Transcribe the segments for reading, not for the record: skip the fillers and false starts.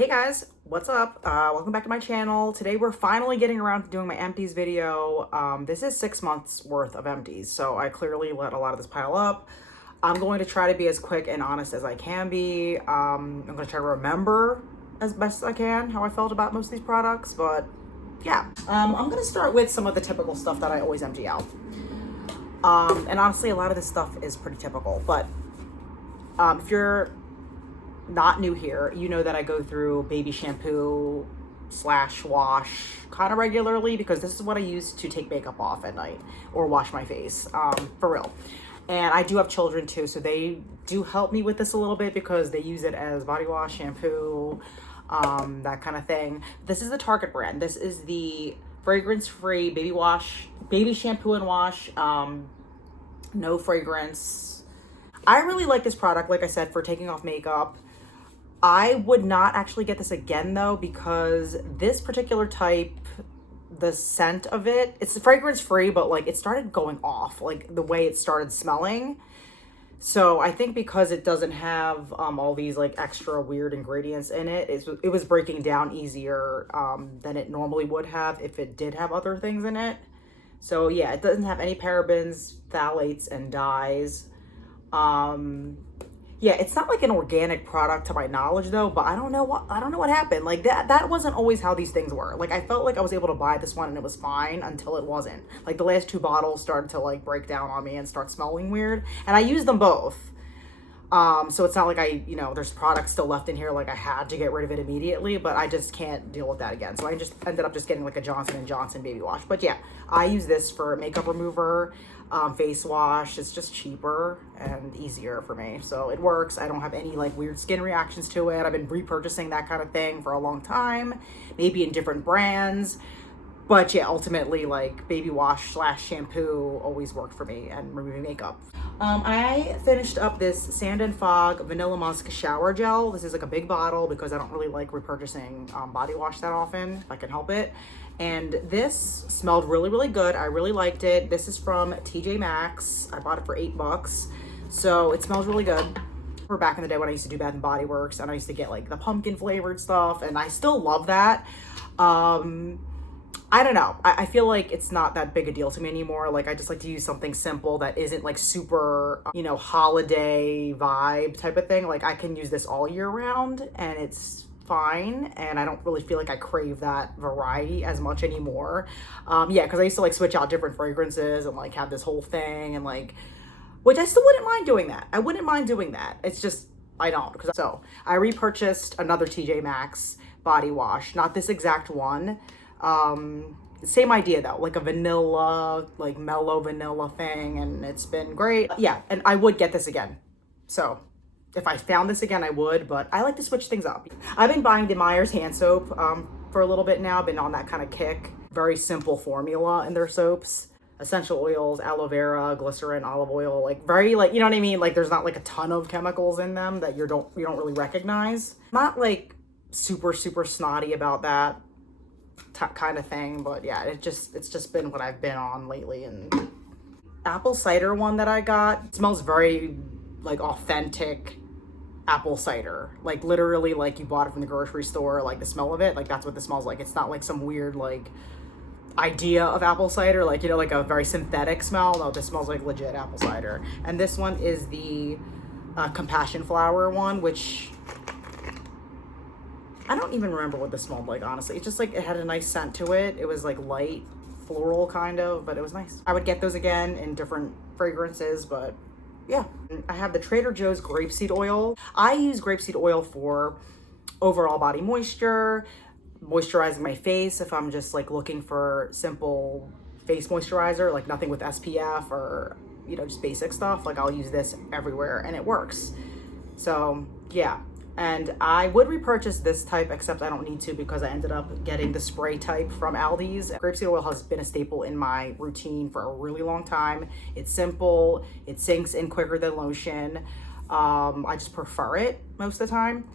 Hey guys, what's up? Welcome back to my channel. Today we're finally getting around to doing my empties video. This is 6 months worth of empties, so I clearly let a lot of this pile up. I'm going to try to be as quick and honest as I can be. I'm going to try to remember as best as I can how I felt about most of these products, but yeah. I'm going to start with some of the typical stuff that I always empty out. And honestly, a lot of this stuff is pretty typical, but if you're not new here, you know that I go through baby shampoo slash wash kind of regularly because this is what I use to take makeup off at night or wash my face, for real. And I do have children too, so they do help me with this a little bit because they use it as body wash, shampoo, that kind of thing. This is the Target brand. This is the fragrance-free baby shampoo and wash, no fragrance. I really like this product, like I said, for taking off makeup. I would not actually get this again though, because this particular type, the scent of it, it's fragrance free, but like it started going off, like the way it started smelling. So I think because it doesn't have all these like extra weird ingredients in it, it was breaking down easier than it normally would have if it did have other things in it. So yeah, it doesn't have any parabens, phthalates, and dyes. Yeah, it's not like an organic product to my knowledge though, but I don't know what happened. Like that wasn't always how these things were. Like I felt like I was able to buy this one and it was fine until it wasn't. Like the last two bottles started to like break down on me and start smelling weird. And I used them both. So it's not like there's products still left in here, like I had to get rid of it immediately, but I just can't deal with that again. So I just ended up just getting like a Johnson & Johnson baby wash. But yeah, I use this for makeup remover, face wash. It's just cheaper and easier for me. So it works. I don't have any like weird skin reactions to it. I've been repurchasing that kind of thing for a long time, maybe in different brands. But yeah, ultimately, like baby wash slash shampoo always worked for me and removing makeup. I finished up this Sand and Fog Vanilla Musk Shower Gel. This is like a big bottle because I don't really like repurchasing body wash that often, if I can help it. And this smelled really, really good. I really liked it. This is from TJ Maxx. I bought it for $8. So it smells really good. We're back in the day when I used to do Bath and Body Works and I used to get like the pumpkin flavored stuff, and I still love that. I don't know. I feel like it's not that big a deal to me anymore. Like I just like to use something simple that isn't like super, holiday vibe type of thing. Like I can use this all year round and it's fine. And I don't really feel like I crave that variety as much anymore. Yeah, because I used to like switch out different fragrances and like have this whole thing and like, which I still wouldn't mind doing that. I wouldn't mind doing that. It's just, I don't. So I repurchased another TJ Maxx body wash, not this exact one. Same idea though, like a vanilla, like mellow vanilla thing, and it's been great. Yeah, and I would get this again. So if I found this again, I would, but I like to switch things up. I've been buying the Meyer's hand soap for a little bit now. Been on that kind of kick. Very simple formula in their soaps. Essential oils, aloe vera, glycerin, olive oil, like very like, you know what I mean? Like there's not like a ton of chemicals in them that you don't really recognize. Not like super snotty about that kind of thing, but yeah, it's just been what I've been on lately. And apple cider one that I got smells very like authentic apple cider, like literally like you bought it from the grocery store. Like the smell of it, like that's what this smells like. It's not like some weird like idea of apple cider, like like a very synthetic smell. No, this smells like legit apple cider. And this one is the compassion flower one, which I don't even remember what this smelled like, honestly. It's just like it had a nice scent to it. It was like light floral kind of, but it was nice. I would get those again in different fragrances, but yeah. I have the Trader Joe's grapeseed oil. I use grapeseed oil for overall body moisture, moisturizing my face if I'm just like looking for simple face moisturizer, like nothing with SPF or, just basic stuff. Like I'll use this everywhere and it works. So yeah. And I would repurchase this type, except I don't need to because I ended up getting the spray type from Aldi's. Grapeseed oil has been a staple in my routine for a really long time. It's simple. It sinks in quicker than lotion. I just prefer it most of the time.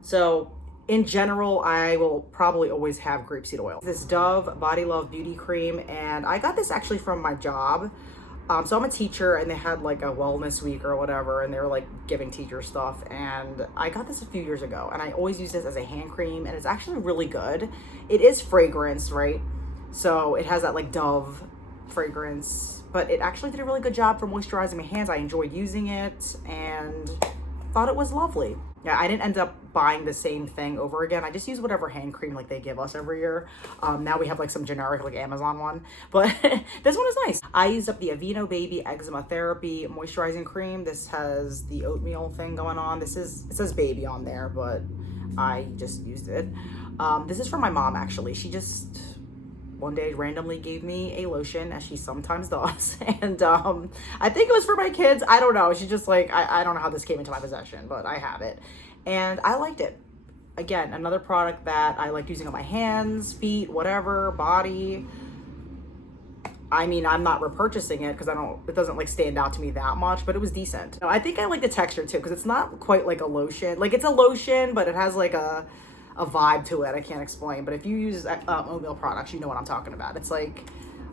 So in general, I will probably always have grapeseed oil. This Dove Body Love Beauty Cream, and I got this actually from my job. So I'm a teacher, and they had like a wellness week or whatever, and they were like giving teacher stuff. And I got this a few years ago, and I always use this as a hand cream, and it's actually really good. It is fragrance, right? So it has that like Dove fragrance, but it actually did a really good job for moisturizing my hands. I enjoyed using it and thought it was lovely. Yeah, I didn't end up buying the same thing over again. I just use whatever hand cream like they give us every year. Now we have like some generic like Amazon one, but this one is nice. I used up the Aveeno Baby Eczema Therapy Moisturizing Cream. This has the oatmeal thing going on. It says baby on there, but I just used it. This is from my mom actually. She just one day randomly gave me a lotion, as she sometimes does, and I think it was for my kids. I don't know. She just like, I don't know how this came into my possession, but I have it, and I liked it. Again, another product that I liked using on my hands, feet, whatever, body. I mean, I'm not repurchasing it because it doesn't like stand out to me that much, but it was decent. I think I like the texture too, because it's not quite like a lotion. Like, it's a lotion, but it has like a vibe to it I can't explain. But if you use oatmeal products, you know what I'm talking about. It's like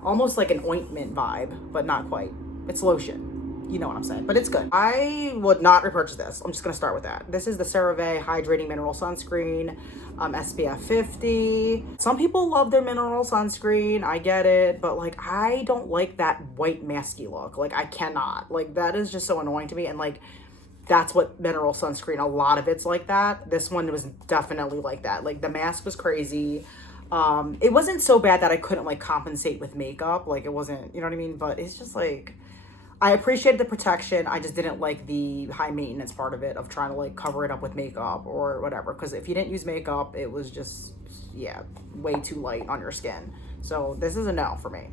almost like an ointment vibe, but not quite. It's lotion, you know what I'm saying, but it's good. I would not repurchase this. I'm just gonna start with that. This is the CeraVe Hydrating Mineral Sunscreen, SPF 50. Some people love their mineral sunscreen, I get it, but like, I don't like that white masky look. Like, I cannot, like, that is just so annoying to me. And like, that's what mineral sunscreen, a lot of it's like that. This one was definitely like that. Like, the mask was crazy. It wasn't so bad that I couldn't like compensate with makeup. Like, it wasn't, you know what I mean? But it's just like, I appreciated the protection. I just didn't like the high maintenance part of it, of trying to like cover it up with makeup or whatever. Because if you didn't use makeup, it was just, yeah, way too light on your skin. So this is a no for me,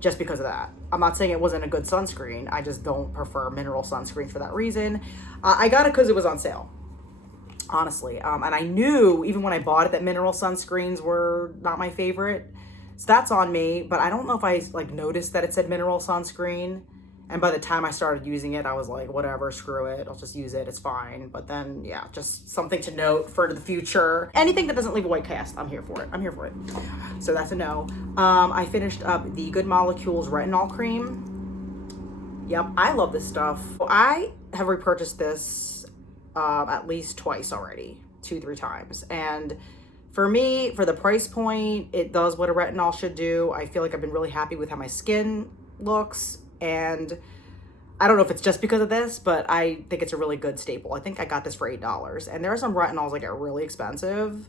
just because of that. I'm not saying it wasn't a good sunscreen. I just don't prefer mineral sunscreen for that reason. I got it because it was on sale, honestly. And I knew even when I bought it that mineral sunscreens were not my favorite. So that's on me. But I don't know if I like noticed that it said mineral sunscreen. And by the time I started using it, I was like, whatever, screw it. I'll just use it. It's fine. But then, yeah, just something to note for the future. Anything that doesn't leave a white cast, I'm here for it. I'm here for it. So that's a no. I finished up the Good Molecules Retinol Cream. Yep, I love this stuff. I have repurchased this at least twice already, 2-3 times. And for me, for the price point, it does what a retinol should do. I feel like I've been really happy with how my skin looks. And I don't know if it's just because of this, but I think it's a really good staple. I think I got this for $8. And there are some retinols that get really expensive.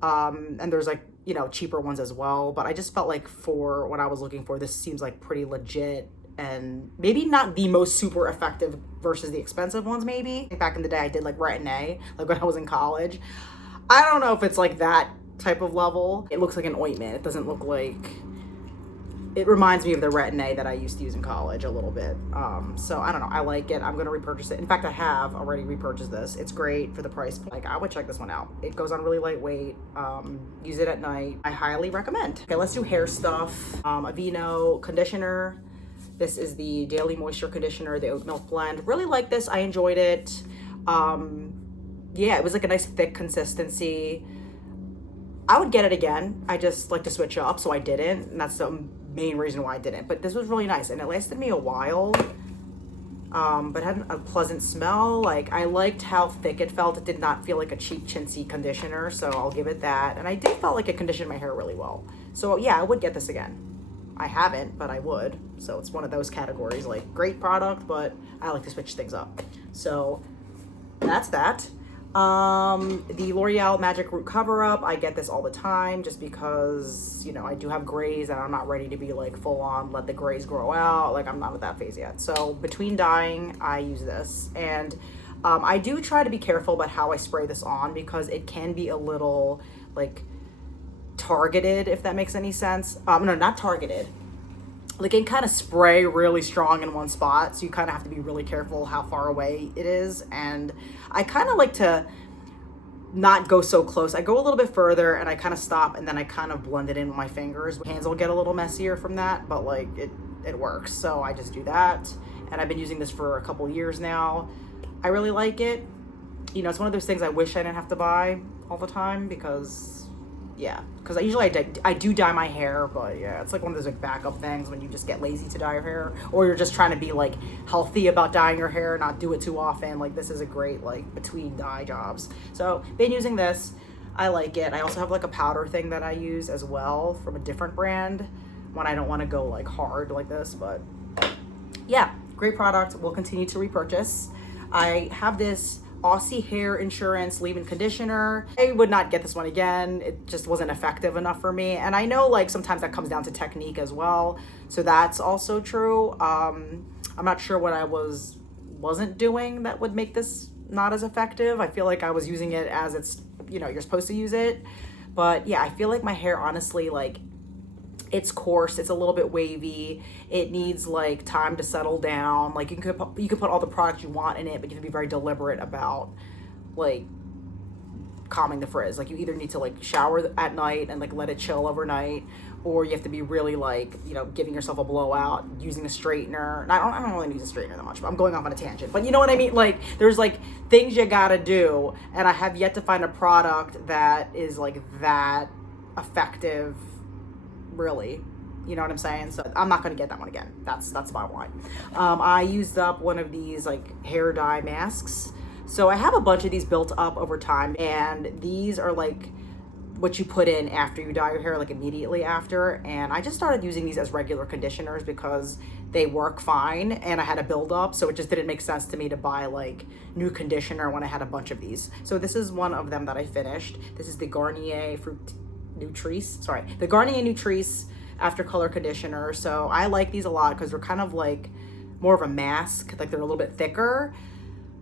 And there's like, you know, cheaper ones as well. But I just felt like for what I was looking for, this seems like pretty legit. And maybe not the most super effective versus the expensive ones, maybe. Back in the day, I did like Retin-A, like when I was in college. I don't know if it's like that type of level. It looks like an ointment. It doesn't look like... It reminds me of the Retin-A that I used to use in college a little bit. So I don't know. I like it. I'm going to repurchase it. In fact, I have already repurchased this. It's great for the price. Like, I would check this one out. It goes on really lightweight. Use it at night. I highly recommend. Okay, let's do hair stuff. Aveeno conditioner. This is the Daily Moisture Conditioner, the oat milk blend. Really like this. I enjoyed it. Yeah, it was like a nice thick consistency. I would get it again. I just like to switch up, so I didn't. And that's the main reason why I didn't. But this was really nice, and it lasted me a while. But had a pleasant smell. Like, I liked how thick it felt. It did not feel like a cheap chintzy conditioner, so I'll give it that. And I did felt like it conditioned my hair really well. So yeah, I would get this again. I haven't, but I would. So it's one of those categories, like great product, but I like to switch things up. So that's that. The L'Oreal Magic Root Cover Up, I get this all the time just because, you know, I do have grays and I'm not ready to be like full on let the grays grow out. Like, I'm not at that phase yet. So between dyeing, I use this. And I do try to be careful about how I spray this on because it can be a little like targeted, if that makes any sense. No, not targeted. Like, it can kind of spray really strong in one spot, so you kind of have to be really careful how far away it is. And I kind of like to not go so close. I go a little bit further and I kind of stop, and then I kind of blend it in with my fingers. Hands will get a little messier from that, but like it works. So I just do that. And I've been using this for a couple years now. I really like it. You know, it's one of those things I wish I didn't have to buy all the time because yeah, because I do dye my hair, but yeah, it's like one of those like backup things when you just get lazy to dye your hair, or you're just trying to be like healthy about dyeing your hair, not do it too often. Like this is a great like between dye jobs. So been using this. I like it. I also have like a powder thing that I use as well from a different brand when I don't want to go like hard like this, but yeah, great product. We'll continue to repurchase. I have this Aussie Hair Insurance leave-in conditioner. I would not get this one again. It just wasn't effective enough for me. And I know like sometimes that comes down to technique as well. So that's also true. I'm not sure what I wasn't doing that would make this not as effective. I feel like I was using it as it's, you know, you're supposed to use it. But yeah, I feel like my hair honestly, like it's coarse, it's a little bit wavy, it needs like time to settle down. Like you can put all the products you want in it, but you have to be very deliberate about like calming the frizz. Like you either need to like shower at night and like let it chill overnight, or you have to be really like, you know, giving yourself a blowout, using a straightener. And I don't really use a straightener that much, but I'm going off on a tangent. But you know what I mean? Like there's like things you gotta do, and I have yet to find a product that is like that effective, really. You know what I'm saying? So I'm not gonna get that one again. That's the bottom line. I used up one of these like hair dye masks. So I have a bunch of these built up over time, and these are like what you put in after you dye your hair, like immediately after. And I just started using these as regular conditioners because they work fine, and I had a build up, so it just didn't make sense to me to buy like new conditioner when I had a bunch of these. So this is one of them that I finished. This is the Garnier Nutrice After Color Conditioner. So I like these a lot because they're kind of like more of a mask, like they're a little bit thicker.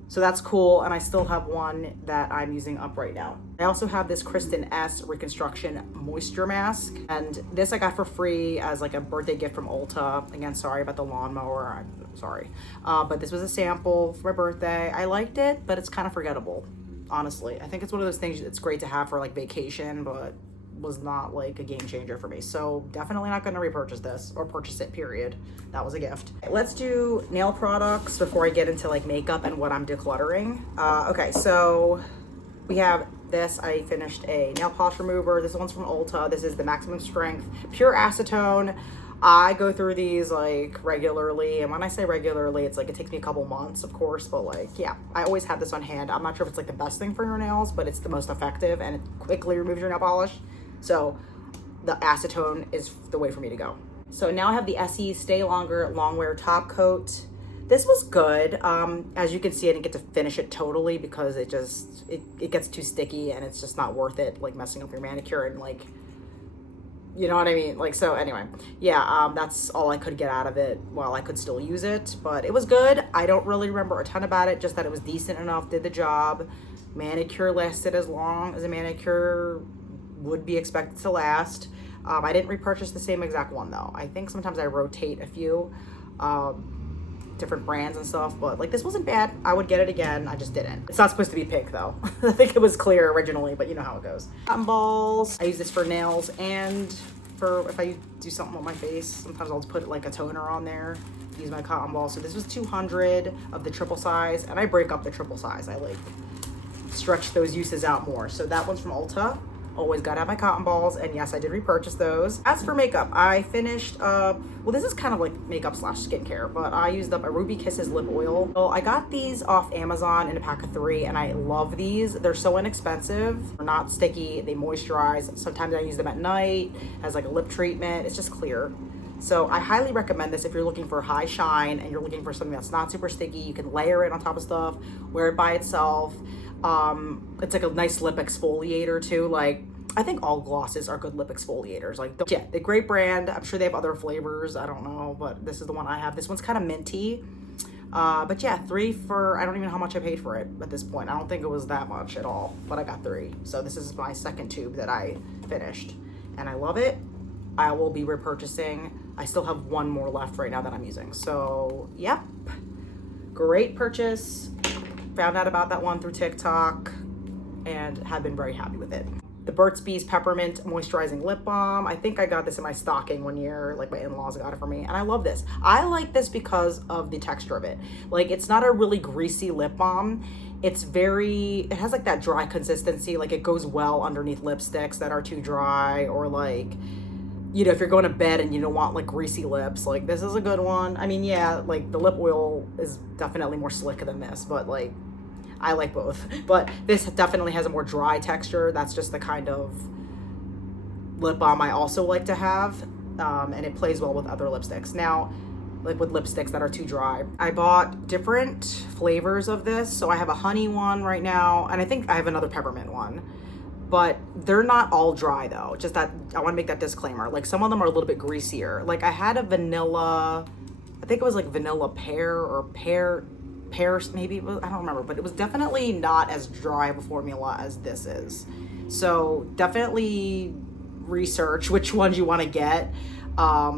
So that's cool. And I still have one that I'm using up right now. I also have this Kristen S Reconstruction Moisture Mask. And this I got for free as like a birthday gift from Ulta. Again, sorry about the lawnmower. I'm sorry. But this was a sample for my birthday. I liked it, but it's kind of forgettable, honestly. I think it's one of those things it's great to have for like vacation, but was not like a game changer for me. So definitely not going to repurchase this or purchase it, period. That was a gift. Let's do nail products before I get into like makeup and what I'm decluttering. Okay, so we have this. I finished a nail polish remover. This one's from Ulta. This is the Maximum Strength Pure Acetone. I go through these like regularly, and when I say regularly, it's like it takes me a couple months, of course, but like, yeah, I always have this on hand. I'm not sure if it's like the best thing for your nails, but it's the most effective and it quickly removes your nail polish. So the acetone is the way for me to go. So now I have the Essie Stay Longer Long Wear Top Coat. This was good. As you can see, I didn't get to finish it totally because it gets too sticky, and it's just not worth it, like messing up your manicure and like, you know what I mean? Like, so anyway, yeah, that's all I could get out of it while I could still use it, but it was good. I don't really remember a ton about it, just that it was decent enough, did the job. Manicure lasted as long as a manicure would be expected to last. I didn't repurchase the same exact one though. I think sometimes I rotate a few different brands and stuff, but like this wasn't bad. I would get it again. I just didn't. It's not supposed to be pink though. I think it was clear originally, but you know how it goes. Cotton balls. I use this for nails and for if I do something with my face. Sometimes I'll just put like a toner on there. Use my cotton ball. So this was 200 of the triple size, and I break up the triple size. I like stretch those uses out more. So that one's from Ulta. Always gotta have my cotton balls, and yes, I did repurchase those. As for makeup, I finished well, this is kind of like makeup slash skincare, but I used up a Ruby Kisses lip oil. So I got these off Amazon in a pack of 3, and I love these. They're so inexpensive. They're not sticky. They moisturize. Sometimes I use them at night as like a lip treatment. It's just clear. So I highly recommend this if you're looking for high shine and you're looking for something that's not super sticky. You can layer it on top of stuff, wear it by itself. It's like a nice lip exfoliator too. Like, I think all glosses are good lip exfoliators. Like, yeah, they're a great brand. I'm sure they have other flavors. I don't know, but this is the one I have. This one's kind of minty. But yeah, 3 for, I don't even know how much I paid for it at this point. I don't think it was that much at all, but I got 3. So this is my second tube that I finished, and I love it. I will be repurchasing. I still have one more left right now that I'm using. So, yep. Great purchase. Found out about that one through TikTok and have been very happy with it. the Burt's Bees Peppermint Moisturizing Lip Balm. I think I got this in my stocking one year, like my in-laws got it for me, and I love this. I like this because of the texture of it. Like, it's not a really greasy lip balm. It has like that dry consistency. Like, it goes well underneath lipsticks that are too dry, or like, you know, if you're going to bed and you don't want like greasy lips, like this is a good one. I mean, yeah, like the lip oil is definitely more slick than this, but like I like both. But this definitely has a more dry texture. That's just the kind of lip balm I also like to have. And it plays well with other lipsticks. Now, like with lipsticks that are too dry, I bought different flavors of this. So I have a honey one right now, and I think I have another peppermint one. But they're not all dry though. Just that, I want to make that disclaimer. Like, some of them are a little bit greasier. Like, I had a vanilla, I think it was like vanilla pear or pear maybe, I don't remember, but it was definitely not as dry of a formula as this is. So definitely research which ones you want to get,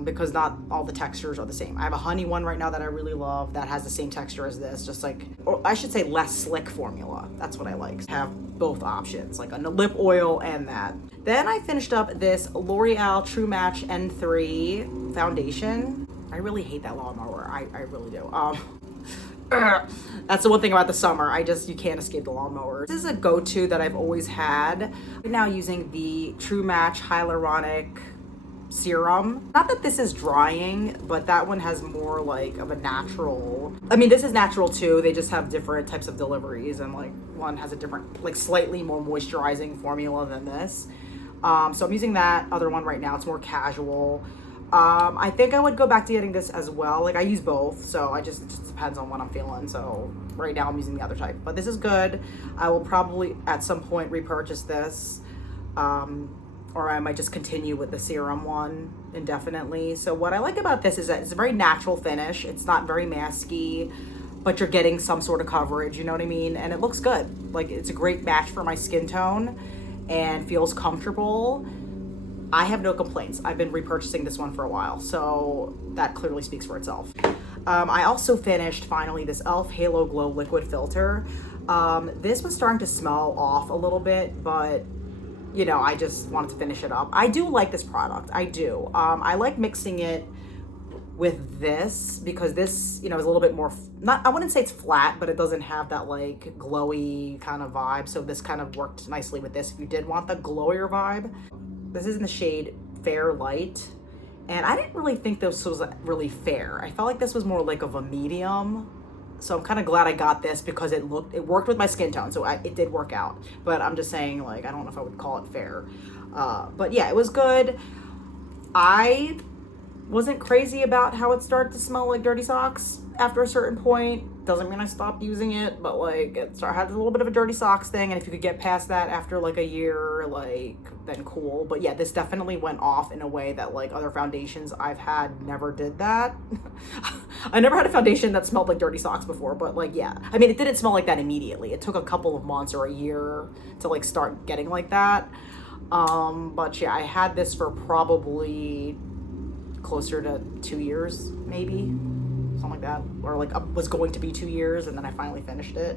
because not all the textures are the same. I have a honey one right now that I really love that has the same texture as this, just like, or I should say less slick formula. That's what I like. Have both options, like a lip oil and that. Then I finished up this L'Oreal True Match N3 foundation. I really hate that lawnmower. I really do. That's the one thing about the summer. You can't escape the lawnmower. This is a go-to that I've always had. I'm now using the True Match Hyaluronic Serum. Not that this is drying, but that one has more like of a natural, I mean, this is natural too. They just have different types of deliveries, and like one has a different, like slightly more moisturizing formula than this. So I'm using that other one right now. It's more casual. I think I would go back to getting this as well. Like, I use both, so it just depends on what I'm feeling. So right now I'm using the other type, but this is good. I will probably at some point repurchase this, or I might just continue with the serum one indefinitely. So what I like about this is that it's a very natural finish. It's not very masky, but you're getting some sort of coverage, you know what I mean? And it looks good. Like, it's a great match for my skin tone and feels comfortable. I have no complaints. I've been repurchasing this one for a while, so that clearly speaks for itself. I also finished finally this e.l.f. Halo Glow Liquid Filter. This was starting to smell off a little bit, but you know, I just wanted to finish it up. I do like this product. I do. I like mixing it with this because this, you know, is a little bit more, I wouldn't say it's flat, but it doesn't have that like glowy kind of vibe. So this kind of worked nicely with this if you did want the glowier vibe. This is in the shade Fair Light. And I didn't really think this was really fair. I felt like this was more like of a medium. So I'm kind of glad I got this because it worked with my skin tone. So it did work out. But I'm just saying, like, I don't know if I would call it fair. But yeah, it was good. I wasn't crazy about how it started to smell like dirty socks after a certain point. Doesn't mean I stopped using it, but like it had a little bit of a dirty socks thing. And if you could get past that after like a year, like, then cool. But yeah, this definitely went off in a way that like other foundations I've had never did that. I never had a foundation that smelled like dirty socks before, but like, yeah. I mean, it didn't smell like that immediately. It took a couple of months or a year to like start getting like that. But yeah, I had this for probably closer to 2 years, maybe. Something like that, or like was going to be 2 years, and then I finally finished it.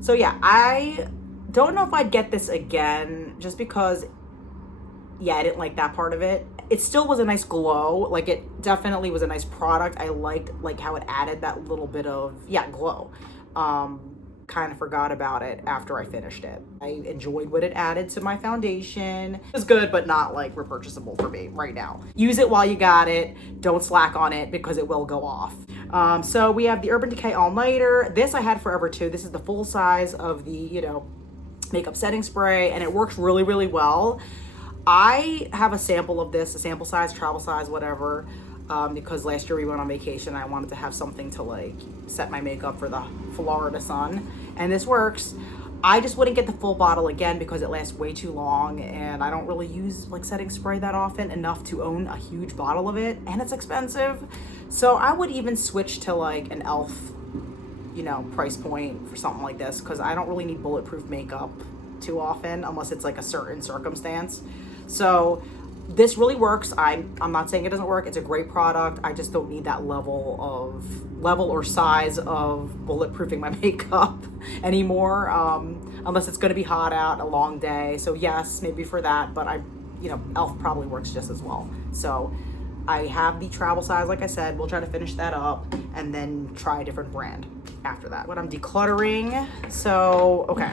So yeah, I don't know if I'd get this again, just because, yeah, I didn't like that part of it. It still was a nice glow. Like, it definitely was a nice product. I liked like how it added that little bit of, yeah, glow. Kind of forgot about it after I finished it. I enjoyed what it added to my foundation. It was good, but not like repurchasable for me right now. Use it while you got it. Don't slack on it because it will go off. So we have the Urban Decay All Nighter. This I had forever too. This is the full size of the, you know, makeup setting spray, and it works really, really well. I have a sample of this, a sample size, travel size, whatever. Because last year we went on vacation. I wanted to have something to like set my makeup for the Florida sun, and this works. I just wouldn't get the full bottle again because it lasts way too long, and I don't really use like setting spray that often enough to own a huge bottle of it, and it's expensive. So I would even switch to like an e.l.f., you know, price point for something like this, because I don't really need bulletproof makeup too often unless it's like a certain circumstance. So This really works. I'm not saying it doesn't work. It's a great product. I just don't need that level or size of bulletproofing my makeup anymore, unless it's going to be hot out, a long day. So yes, maybe for that, but Elf probably works just as well. So I have the travel size, like I said. We'll try to finish that up and then try a different brand after that. When I'm decluttering, so okay,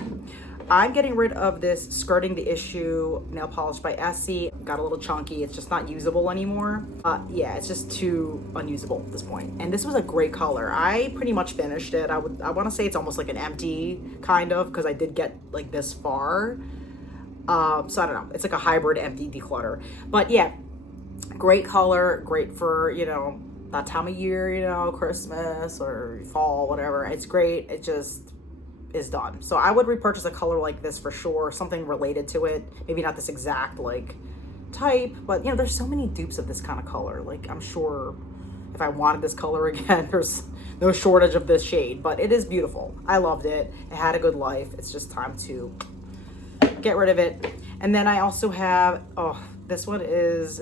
I'm getting rid of this Skirting the Issue nail polish by Essie. Got a little chunky. It's just not usable anymore. Yeah, it's just too unusable at this point. And this was a great color. I pretty much finished it. I want to say it's almost like an empty kind of, because I did get like this far. So I don't know. It's like a hybrid empty declutter. But yeah, great color. Great for, that time of year, Christmas or fall, whatever. It's great. It just is done. So I would repurchase a color like this for sure, something related to it. Maybe not this exact like type, but there's so many dupes of this kind of color. Like, I'm sure if I wanted this color again, there's no shortage of this shade, but it is beautiful. I loved it. It had a good life. It's just time to get rid of it. And then I also have, this one is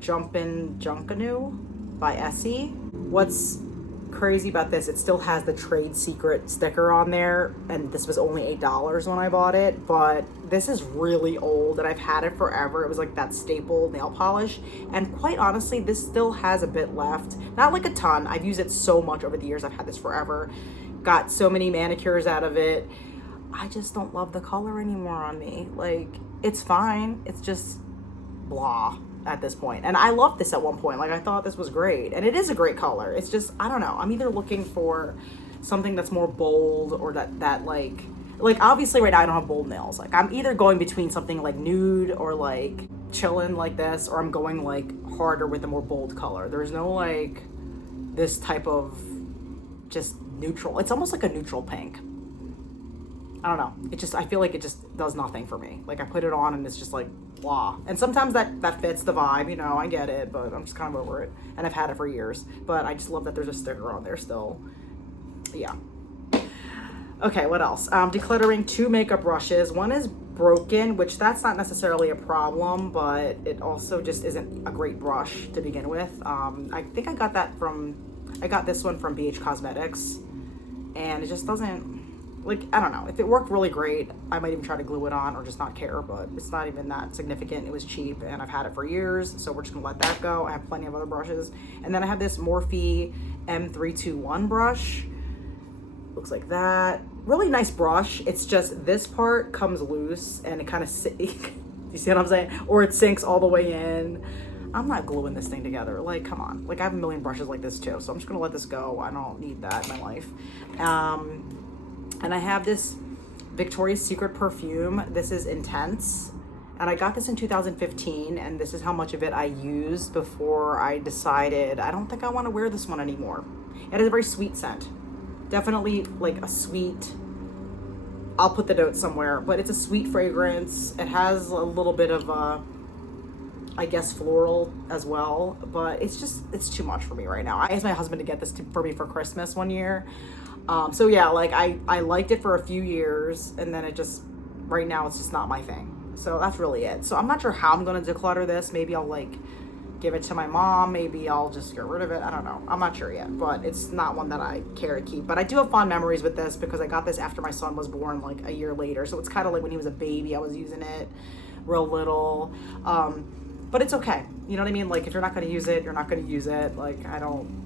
Jumpin' Junkanoo by Essie. What's crazy about this, it still has the trade secret sticker on there, and this was only $8 when I bought it, but this is really old and I've had it forever. It was like that staple nail polish, and quite honestly, this still has a bit left. Not like a ton. I've used it so much over the years. I've had this forever. Got so many manicures out of it. I just don't love the color anymore on me. Like, it's fine. It's just blah at this point. And I loved this at one point. Like, I thought this was great. And it is a great color. It's just, I don't know. I'm either looking for something that's more bold, or that like obviously right now I don't have bold nails. Like, I'm either going between something like nude or like chillin' like this, or I'm going like harder with a more bold color. There's no like this type of just neutral. It's almost like a neutral pink. I don't know. I feel like it just does nothing for me. Like, I put it on and it's just like blah. And sometimes that fits the vibe, I get it, but I'm just kind of over it. And I've had it for years. But I just love that there's a sticker on there still. Yeah. Okay, what else? Decluttering 2 makeup brushes. One is broken, which that's not necessarily a problem, but it also just isn't a great brush to begin with. I think I got this one from BH Cosmetics, and it just doesn't, like, I don't know. If it worked really great, I might even try to glue it on or just not care, but it's not even that significant. It was cheap and I've had it for years, so we're just gonna let that go. I have plenty of other brushes. And then I have this Morphe M321 brush. Looks like that. Really nice brush. It's just this part comes loose and it kind of you see what I'm saying? Or it sinks all the way in. I'm not gluing this thing together. Like, come on. Like, I have a million brushes like this too, so I'm just gonna let this go. I don't need that in my life. And I have this Victoria's Secret perfume. This is Intense. And I got this in 2015, and this is how much of it I used before I decided I don't think I want to wear this one anymore. It has a very sweet scent. Definitely like a sweet, I'll put the note somewhere, but it's a sweet fragrance. It has a little bit of I guess floral as well, but it's too much for me right now. I asked my husband to get this for me for Christmas one year. So yeah, like I liked it for a few years, and then right now it's just not my thing. So that's really it. So I'm not sure how I'm going to declutter this. Maybe I'll like give it to my mom. Maybe I'll just get rid of it. I don't know. I'm not sure yet, but it's not one that I care to keep. But I do have fond memories with this because I got this after my son was born, like a year later. So it's kind of like when he was a baby, I was using it real little. But it's okay. You know what I mean? Like, if you're not going to use it, you're not going to use it. Like,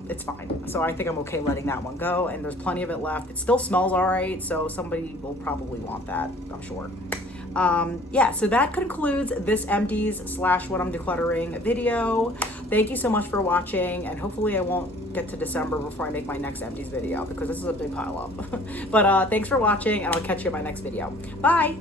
it's fine. So I think I'm okay letting that one go. And there's plenty of it left. It still smells all right. So somebody will probably want that, I'm sure. Yeah, so that concludes this Empties / what I'm decluttering video. Thank you so much for watching. And hopefully I won't get to December before I make my next Empties video, because this is a big pile up. But thanks for watching, and I'll catch you in my next video. Bye.